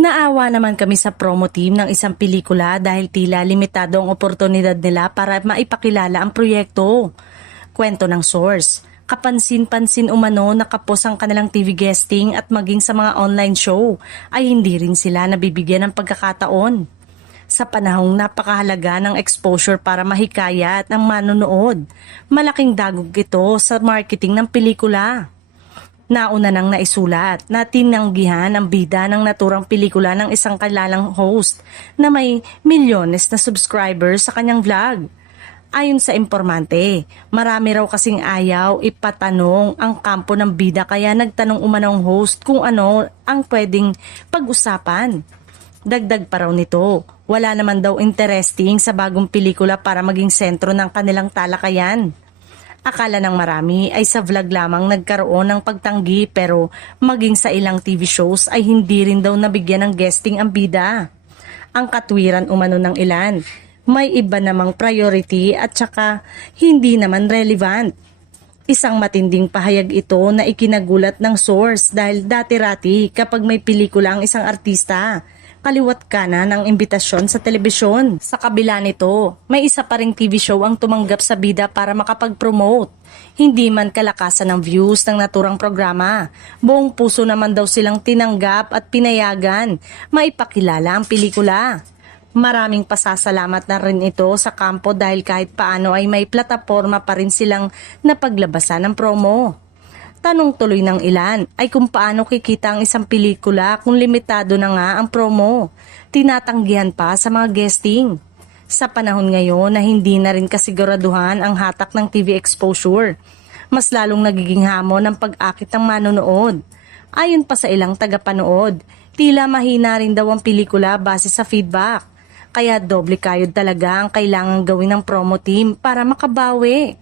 Naawa naman kami sa promo team ng isang pelikula dahil tila limitado ang oportunidad nila para maipakilala ang proyekto. Kwento ng source, kapansin-pansin umano na kapos ang kanilang TV guesting at maging sa mga online show ay hindi rin sila nabibigyan ng pagkakataon. Sa panahong napakahalaga ng exposure para mahikayat ang manonood, malaking dagog ito sa marketing ng pelikula. Nauna nang naisulat na tinanggihan ang bida ng naturang pelikula ng isang kilalang host na may milyones na subscribers sa kanyang vlog. Ayon sa impormante, marami raw kasing ayaw ipatanong ang kampo ng bida kaya nagtanong umanong host kung ano ang pwedeng pag-usapan. Dagdag pa raw nito, wala naman daw interesting sa bagong pelikula para maging sentro ng kanilang talakayan. Akala ng marami ay sa vlog lamang nagkaroon ng pagtanggi pero maging sa ilang TV shows ay hindi rin daw nabigyan ng guesting ang bida. Ang katwiran umano ng ilan, may iba namang priority at saka hindi naman relevant. Isang matinding pahayag ito na ikinagulat ng source dahil dati-rati kapag may pelikula ang isang artista, kaliwat kanan ang imbitasyon sa telebisyon. Sa kabila nito, may isa pa ring TV show ang tumanggap sa bida para makapag-promote. Hindi man kalakasan ng views ng naturang programa, buong puso naman daw silang tinanggap at pinayagan maipakilala ang pelikula. Maraming pasasalamat na rin ito sa kampo dahil kahit paano ay may plataforma pa rin silang napaglabasan ng promo. Tanong tuloy ng ilan ay kung paano kikita ang isang pelikula kung limitado na nga ang promo. Tinatanggihan pa sa mga guesting. Sa panahon ngayon na hindi na rin kasiguraduhan ang hatak ng TV exposure, mas lalong nagiging hamon ang pag-akit ng manonood. Ayon pa sa ilang tagapanood, tila mahina rin daw ang pelikula base sa feedback. Kaya doble kayod talaga ang kailangang gawin ng promo team para makabawi.